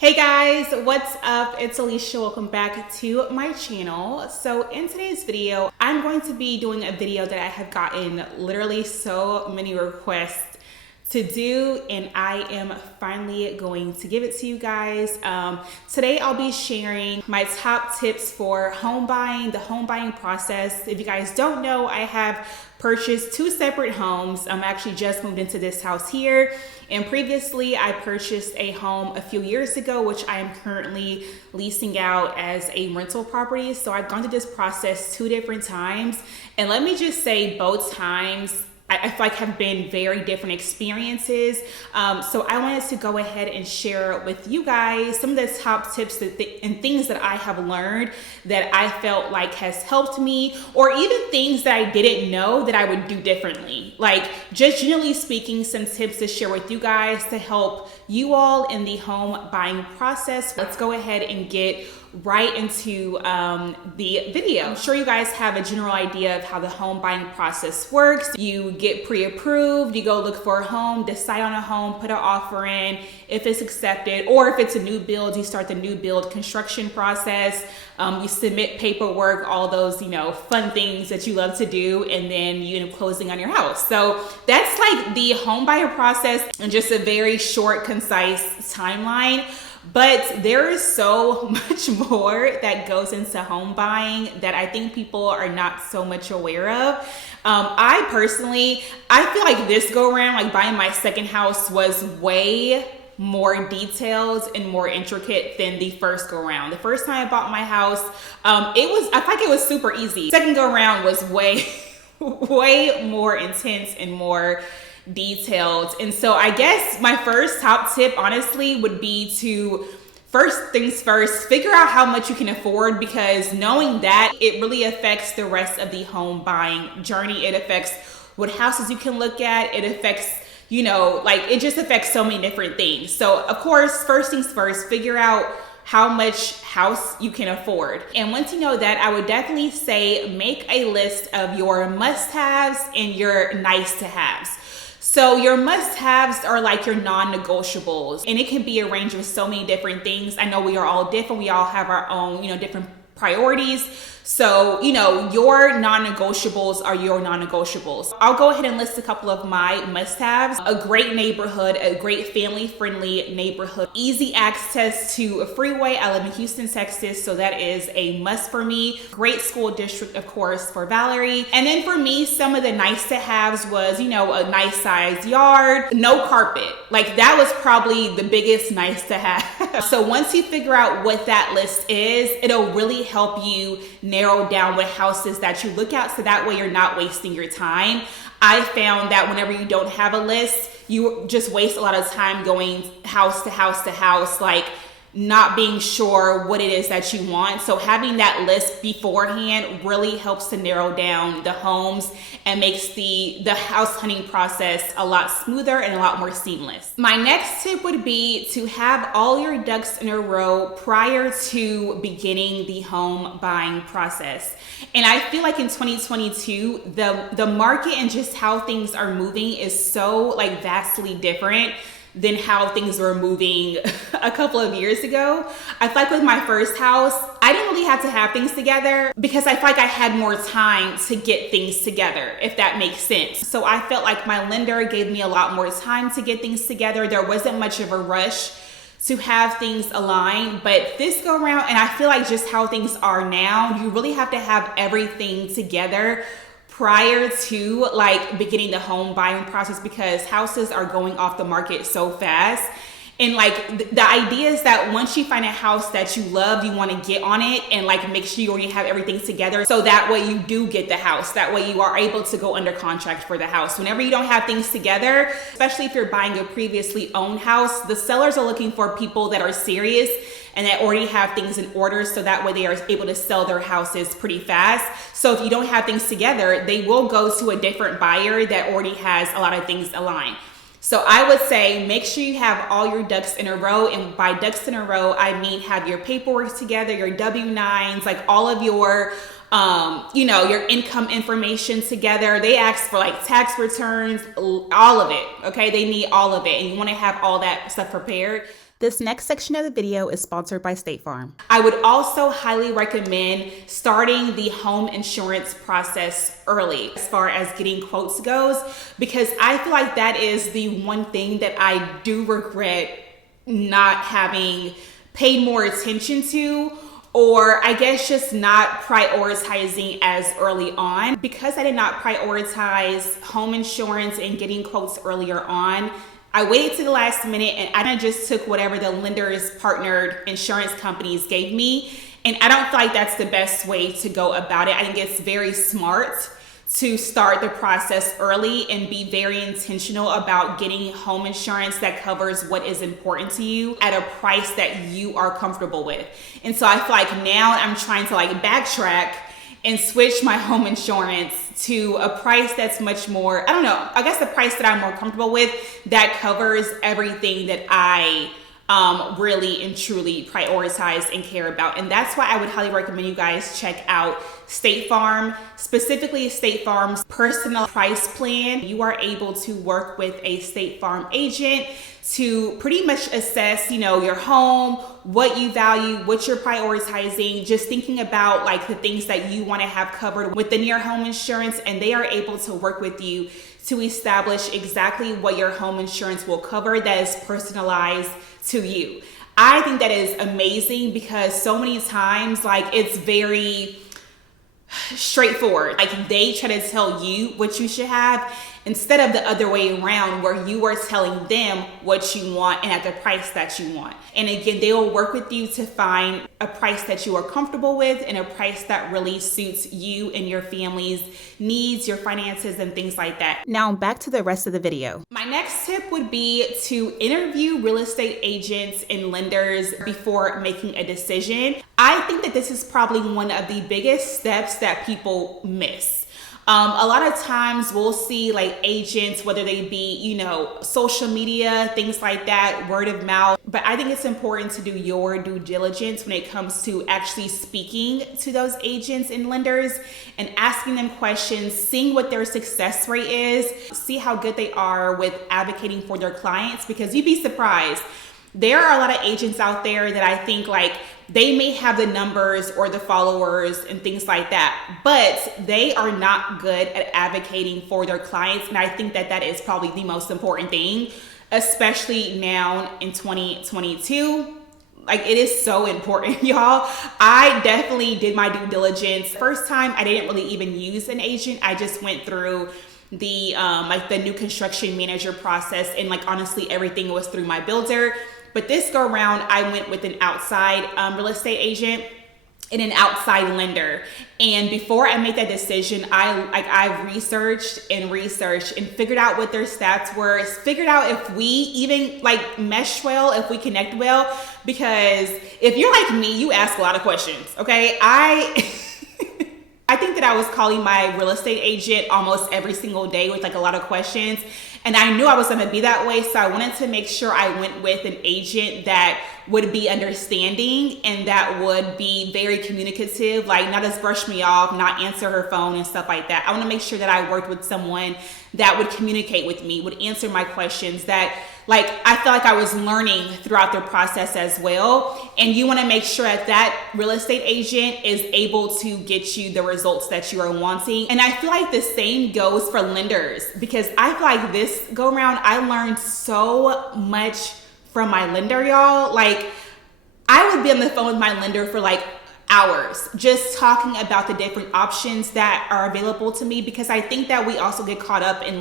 Hey guys, what's up? It's Alicia. Welcome back to my channel. So in today's video, I'm going to be doing a video that I have gotten literally so many requests to do, and I am finally going to give it to you guys. Today I'll be sharing my top tips for home buying, the home buying process. If you guys don't know, I have purchased two separate homes. I'm actually just moved into this house here, and previously I purchased a home a few years ago, which I am currently leasing out as a rental property. So I've gone through this process two different times, and let me just say both times I feel like have been very different experiences. So I wanted to go ahead and share with you guys some of the top tips and things that I have learned that I felt like has helped me, or even things that I didn't know that I would do differently. Like, just generally speaking, some tips to share with you guys to help you all in the home buying process. Let's go ahead and get right into the video. I'm sure you guys have a general idea of how the home buying process works. You get pre-approved, you go look for a home, decide on a home, put an offer in. If it's accepted, or if it's a new build, you start the new build construction process. You submit paperwork, all those, fun things that you love to do, and then you end up closing on your house. So that's like the home buyer process in just a very short, concise timeline. But there is so much more that goes into home buying that I think people are not so much aware of. I feel like this go around, like buying my second house, was way more detailed and more intricate than the first go around. The first time I bought my house, I feel like it was super easy. Second go around was way more intense and more detailed. And so I guess my first top tip, honestly, would be to, first things first, figure out how much you can afford, because knowing that, it really affects the rest of the home buying journey. It affects what houses you can look at. It affects, it just affects so many different things. So of course, first things first, figure out how much house you can afford. And once you know that, I would definitely say make a list of your must-haves and your nice-to-haves. So your must-haves are like your non-negotiables, and it can be a range of so many different things. I know we are all different. We all have our own, different priorities. So, your non-negotiables are your non-negotiables. I'll go ahead and list a couple of my must-haves. A great neighborhood, a great family-friendly neighborhood, easy access to a freeway. I live in Houston, Texas, so that is a must for me. Great school district, of course, for Valerie. And then for me, some of the nice-to-haves was, a nice sized yard, no carpet. Like, that was probably the biggest nice-to-have. So once you figure out what that list is, it'll really help you narrow down what houses that you look at, so that way you're not wasting your time. I found that whenever you don't have a list, you just waste a lot of time going house to house to house, like not being sure what it is that you want. So having that list beforehand really helps to narrow down the homes and makes the house hunting process a lot smoother and a lot more seamless. My next tip would be to have all your ducks in a row prior to beginning the home buying process. And I feel like in 2022, the market and just how things are moving is so vastly different than how things were moving a couple of years ago. I feel like with my first house, I didn't really have to have things together because I feel like I had more time to get things together, if that makes sense. So I felt like my lender gave me a lot more time to get things together. There wasn't much of a rush to have things aligned. But this go around, and I feel like just how things are now, you really have to have everything together prior to beginning the home buying process, because houses are going off the market so fast. And the idea is that once you find a house that you love, you want to get on it and make sure you already have everything together, so that way you do get the house. That way you are able to go under contract for the house. Whenever you don't have things together, especially if you're buying a previously owned house, the sellers are looking for people that are serious and that already have things in order, so that way they are able to sell their houses pretty fast. So if you don't have things together, they will go to a different buyer that already has a lot of things aligned. So I would say make sure you have all your ducks in a row. And by ducks in a row, I mean have your paperwork together, your W-9s, all of your your income information together. They ask for tax returns, all of it. Okay, they need all of it, and you want to have all that stuff prepared. This next section of the video is sponsored by State Farm. I would also highly recommend starting the home insurance process early as far as getting quotes goes, because I feel like that is the one thing that I do regret not having paid more attention to, or I guess just not prioritizing as early on. Because I did not prioritize home insurance and getting quotes earlier on, I waited to the last minute and I just took whatever the lenders partnered insurance companies gave me. And I don't feel like that's the best way to go about it. I think it's very smart to start the process early and be very intentional about getting home insurance that covers what is important to you at a price that you are comfortable with. And so I feel like now I'm trying to backtrack and switch my home insurance to a price that's much more, I don't know, I guess the price that I'm more comfortable with that covers everything that I really and truly prioritize and care about. And that's why I would highly recommend you guys check out State Farm, specifically State Farm's personal price plan. You are able to work with a State Farm agent to pretty much assess, your home, what you value, what you're prioritizing, just thinking about the things that you want to have covered within your home insurance. And they are able to work with you to establish exactly what your home insurance will cover that is personalized to you. I think that is amazing because so many times, it's very straightforward. They try to tell you what you should have instead of the other way around where you are telling them what you want and at the price that you want. And again, they will work with you to find a price that you are comfortable with and a price that really suits you and your family's needs, your finances, and things like that. Now back to the rest of the video. My next tip would be to interview real estate agents and lenders before making a decision. I think that this is probably one of the biggest steps that people miss. A lot of times we'll see agents, whether they be, social media, things like that, word of mouth. But I think it's important to do your due diligence when it comes to actually speaking to those agents and lenders and asking them questions, seeing what their success rate is, see how good they are with advocating for their clients, because you'd be surprised. There are a lot of agents out there that I think they may have the numbers or the followers and things like that, but they are not good at advocating for their clients. And I think that that is probably the most important thing, especially now in 2022. It is so important, y'all. I definitely did my due diligence. First time, I didn't really even use an agent. I just went through the the new construction manager process, and honestly, everything was through my builder. But this go around, I went with an outside real estate agent and an outside lender. And before I made that decision, I researched and figured out what their stats were, figured out if we even mesh well, if we connect well. Because if you're like me, you ask a lot of questions, okay? I think that I was calling my real estate agent almost every single day with a lot of questions. And I knew I was going to be that way. So I wanted to make sure I went with an agent that would be understanding and that would be very communicative, not just brush me off, not answer her phone and stuff like that. I want to make sure that I worked with someone that would communicate with me, would answer my questions, that I felt like I was learning throughout the process as well. And you want to make sure that real estate agent is able to get you the results that you are wanting. And I feel like the same goes for lenders, because I feel like this go around, I learned so much from my lender, y'all. I would be on the phone with my lender for hours just talking about the different options that are available to me, because I think that we also get caught up in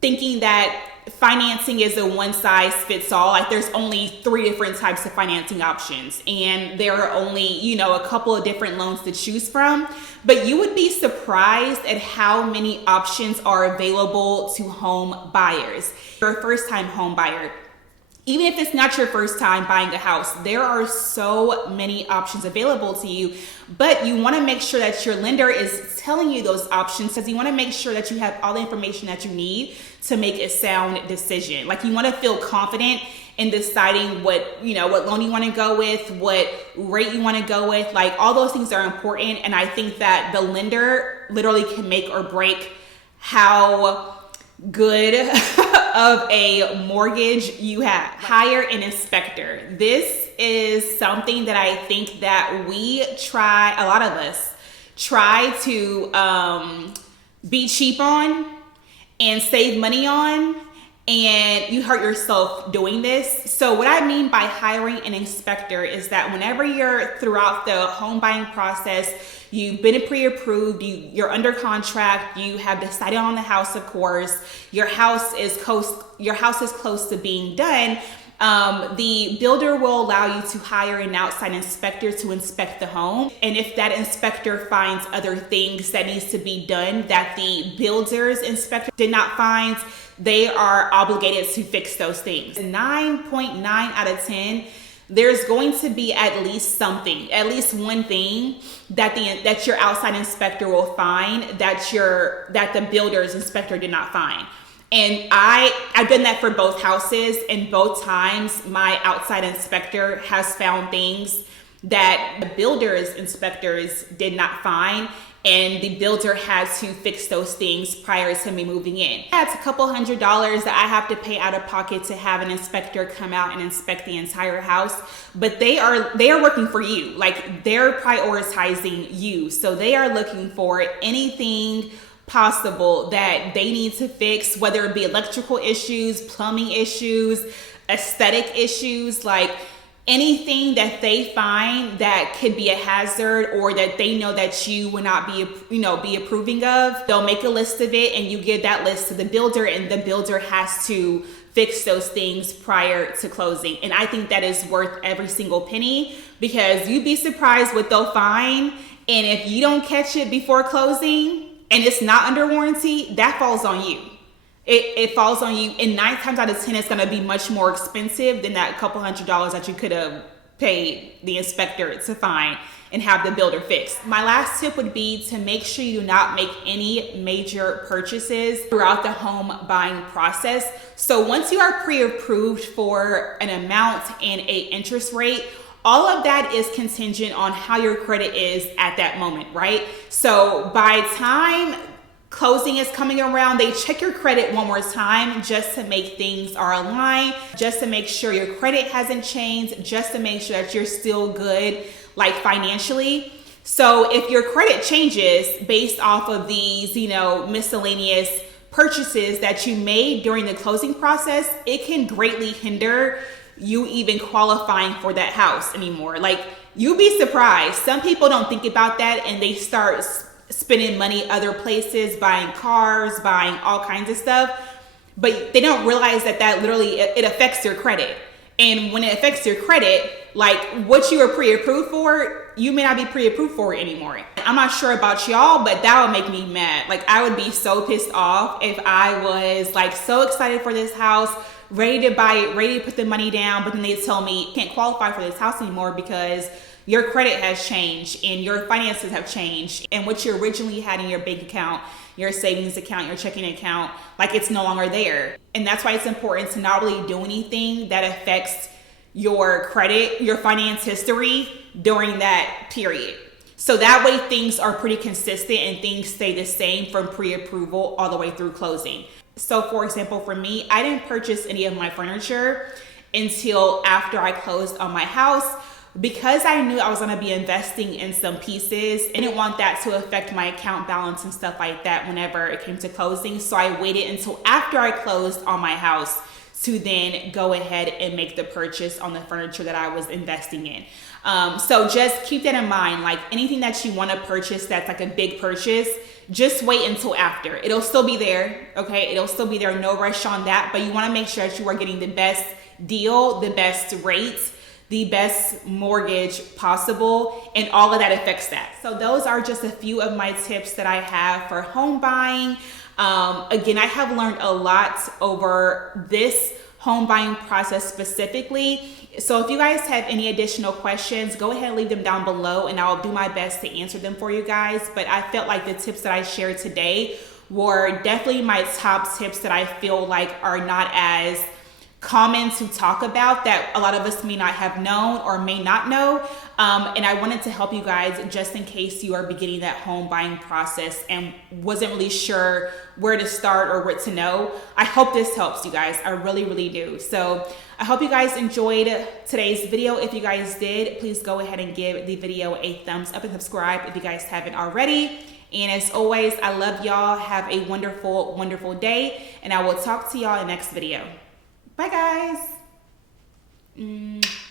thinking that financing is a one size fits all. There's only 3 different types of financing options, and there are only, a couple of different loans to choose from. But you would be surprised at how many options are available to home buyers. If you're a first time home buyer, even if it's not your first time buying a house, there are so many options available to you. But you want to make sure that your lender is telling you those options, because you want to make sure that you have all the information that you need to make a sound decision. You want to feel confident in deciding what loan you want to go with, what rate you want to go with. All those things are important. And I think that the lender literally can make or break how good of a mortgage you have. Hire an inspector. This is something that I think that a lot of us try to be cheap on and save money on, and you hurt yourself doing this. So what I mean by hiring an inspector is that whenever you're throughout the home buying process, you've been pre-approved, you're under contract, you have decided on the house, of course, your house is close to being done, the builder will allow you to hire an outside inspector to inspect the home. And if that inspector finds other things that needs to be done that the builder's inspector did not find, they are obligated to fix those things. 9.9 out of 10, there's going to be at least something, at least one thing that your outside inspector will find that the builder's inspector did not find. And I've done that for both houses, and both times my outside inspector has found things that the builder's inspectors did not find, and the builder has to fix those things prior to me moving in. That's a couple $100 that I have to pay out of pocket to have an inspector come out and inspect the entire house, but they are working for you. Like, they're prioritizing you. So they are looking for anything possible that they need to fix, whether it be electrical issues, plumbing issues, aesthetic issues, like anything that they find that could be a hazard or that they know that you would not be approving of. They'll make a list of it and you give that list to the builder, and the builder has to fix those things prior to closing. And I think that is worth every single penny, because you'd be surprised what they'll find. And if you don't catch it before closing and it's not under warranty, that falls on you. It falls on you, and 9 times out of 10, it's gonna be much more expensive than that couple $100 that you could have paid the inspector to find and have the builder fix. My last tip would be to make sure you do not make any major purchases throughout the home buying process. So once you are pre-approved for an amount and a interest rate, all of that is contingent on how your credit is at that moment, right? So by time closing is coming around, they check your credit one more time just to make things are aligned, just to make sure your credit hasn't changed, just to make sure that you're still good, like financially. So if your credit changes based off of these, miscellaneous purchases that you made during the closing process, it can greatly hinder you even qualifying for that house anymore. Like, you'd be surprised. Some people don't think about that, and they start spending money other places, buying cars, buying all kinds of stuff, but they don't realize that literally it affects your credit. And when it affects your credit, like what you were pre-approved for, you may not be pre-approved for anymore. I'm not sure about y'all, but that would make me mad. Like, I would be so pissed off if I was like so excited for this house, ready to buy it, ready to put the money down, but then they tell me you can't qualify for this house anymore because your credit has changed and your finances have changed, and what you originally had in your bank account, your savings account, your checking account, like it's no longer there. And that's why it's important to not really do anything that affects your credit, your finance history during that period. So that way things are pretty consistent and things stay the same from pre-approval all the way through closing. So for example, for me, I didn't purchase any of my furniture until after I closed on my house, because I knew I was going to be investing in some pieces. I didn't want that to affect my account balance and stuff like that whenever it came to closing. So I waited until after I closed on my house to then go ahead and make the purchase on the furniture that I was investing in. So just keep that in mind. Like, anything that you want to purchase that's like a big purchase, just wait until after. It'll still be there, okay? It'll still be there, no rush on that, but you want to make sure that you are getting the best deal, the best rates, the best mortgage possible, and all of that affects that. So those are just a few of my tips that I have for home buying. Again, I have learned a lot over this home buying process specifically. So if you guys have any additional questions, go ahead and leave them down below and I'll do my best to answer them for you guys. But I felt like the tips that I shared today were definitely my top tips that I feel like are not as common to talk about that a lot of us may not have known or may not know. And I wanted to help you guys just in case you are beginning that home buying process and wasn't really sure where to start or what to know. I hope this helps you guys. I really, really do. So I hope you guys enjoyed today's video. If you guys did, please go ahead and give the video a thumbs up and subscribe if you guys haven't already. And as always, I love y'all. Have a wonderful, wonderful day. And I will talk to y'all in the next video. Bye, guys.